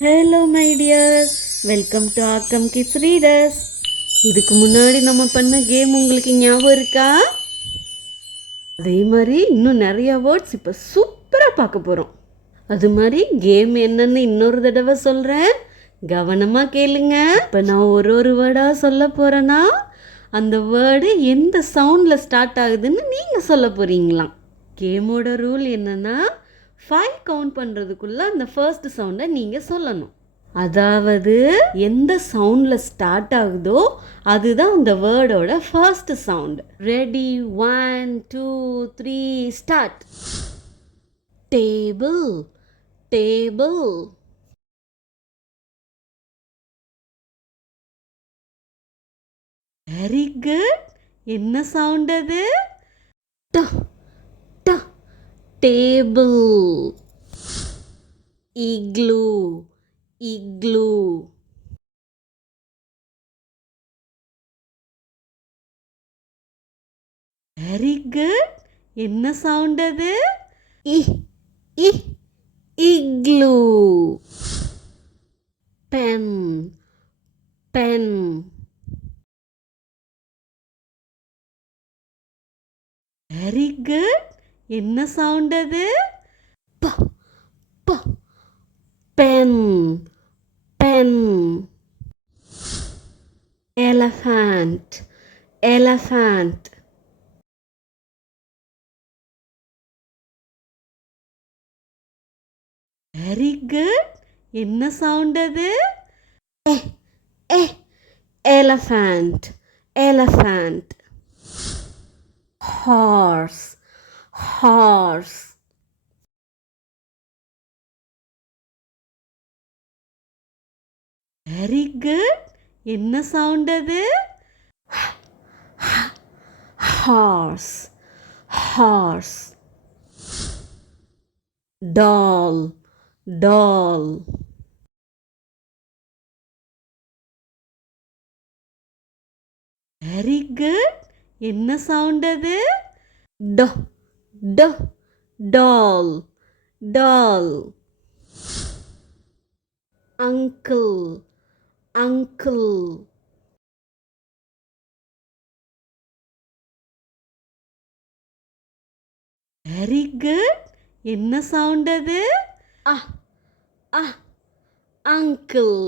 Hello my dear, welcome to ஆக்கம் kids readers. இதுக்கு முன்னாடி நம்ம பண்ண கேம் உங்களுக்கு ஞாபகம் இருக்கா? அதே மாதிரி இன்னும் நிறைய வேர்ட்ஸ் இப்போ சூப்பராக பார்க்க போகிறோம். அது மாதிரி கேம் என்னன்னு இன்னொரு தடவை சொல்கிறேன், கவனமாக கேளுங்க. இப்போ நான் ஒரு வேர்டாக சொல்ல போகிறேன்னா அந்த வேர்டு எந்த சவுண்டில் ஸ்டார்ட் ஆகுதுன்னு நீங்கள் சொல்ல போகிறீங்களாம். கேமோட ரூல் என்னென்னா 5 கவுண்ட் பண்ணுறதுக்குள்ளே அந்த ஃபர்ஸ்ட் சவுண்டை நீங்கள் சொல்லணும். அதாவது எந்த சவுண்டில் ஸ்டார்ட் ஆகுதோ அதுதான் அந்த வேர்டோட first sound. Ready, 1 2 3 start. Table, table. Very good. என்ன சவுண்ட் அது? ட ட table. Igloo, igloo. Very good. என்ன சவுண்ட் அது? இ இ igloo. Pen, pen. Very good. என்ன சவுண்ட் அது? ப ப pen, pen. Elephant, elephant. Very good. என்ன சவுண்ட் அது? எ எ elephant, elephant. Horse, horse. Very good. என்ன சவுண்ட் அது? Horse, horse. Doll, doll. Very good. என்ன சவுண்ட் அது? ட ட doll, doll. Uncle, uncle. Very good. என்ன சவுண்ட் அது? அ அ uncle.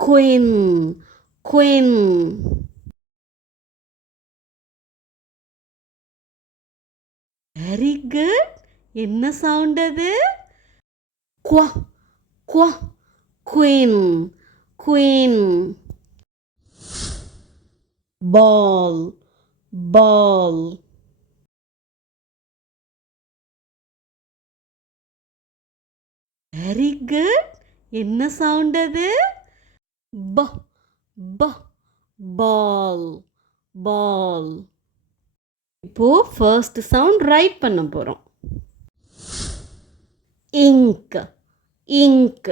Queen, queen. Very good. என்ன சவுண்ட் அது? குவா குவா queen, queen. Ball, ball. Very good. என்ன சவுண்ட் அது? ப ப பால், பால். இப்போ ஃபர்ஸ்ட் சவுண்ட் ரைட் பண்ண போறோம். Ink, ink.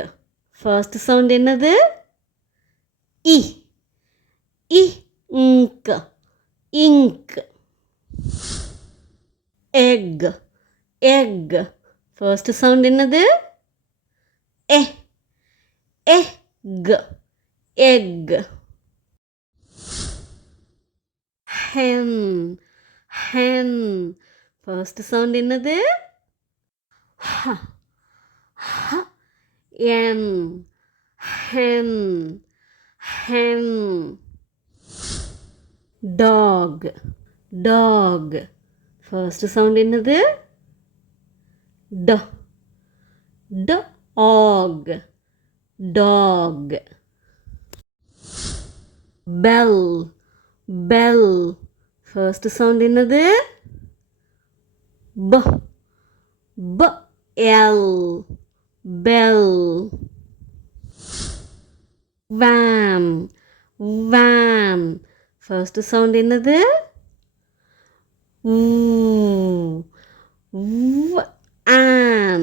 ஃபர்ஸ்ட் சவுண்ட் என்னது? இ இ ink, ink. Egg, egg. First sound என்னது? எ egg, egg. hen, hen. First sound என்னது? ஹ ஹ n, hen, hen. dog, dog. First sound என்னது? ட dog, dog. bell, bell. First sound என்னது? ப ப l, bell. van, van. First sound என்னது? an,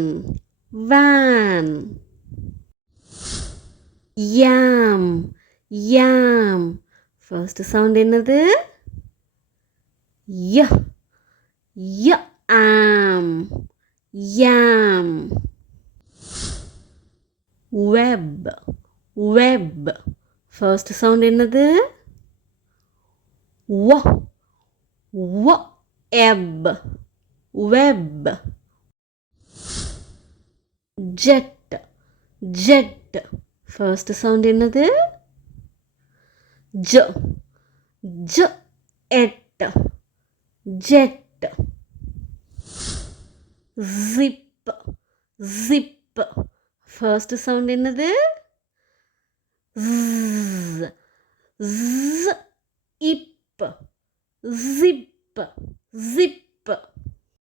van. yam, yam. First sound என்னது? ய ய am, yam. web, web. First sound என்னது? W, w, eb, web. Jet, jet. First sound என்னது? J, j, et, jet. Zip, zip. First sound என்னது? Z, z, ip, zip, zip.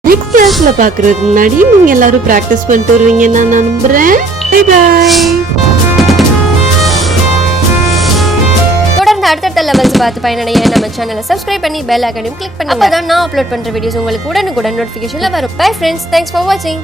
Next கிளாஸ்ல பார்க்கறதுக்கு முன்னாடி நீங்க எல்லாரும் பிராக்டிஸ் பண்ணிட்டு வருவீங்கன்னு நான் நம்புறேன். Bye bye. தொடர்ந்து அடுத்தடுத்த லெவல்ஸ் பார்த்து பயனடைய நம்ம சேனலை சப்ஸ்கிரைப் பண்ணி பெல் ஐகானையும் கிளிக் பண்ணி அப்பதான் நான் அப்லோட் பண்ற வீடியோஸ் உங்களுக்கு உடனுக்குடன் நோட்டிஃபிகேஷன்ல வரும். பை ஃப்ரெண்ட்ஸ், தேங்க்ஸ் ஃபார் வாட்சிங்.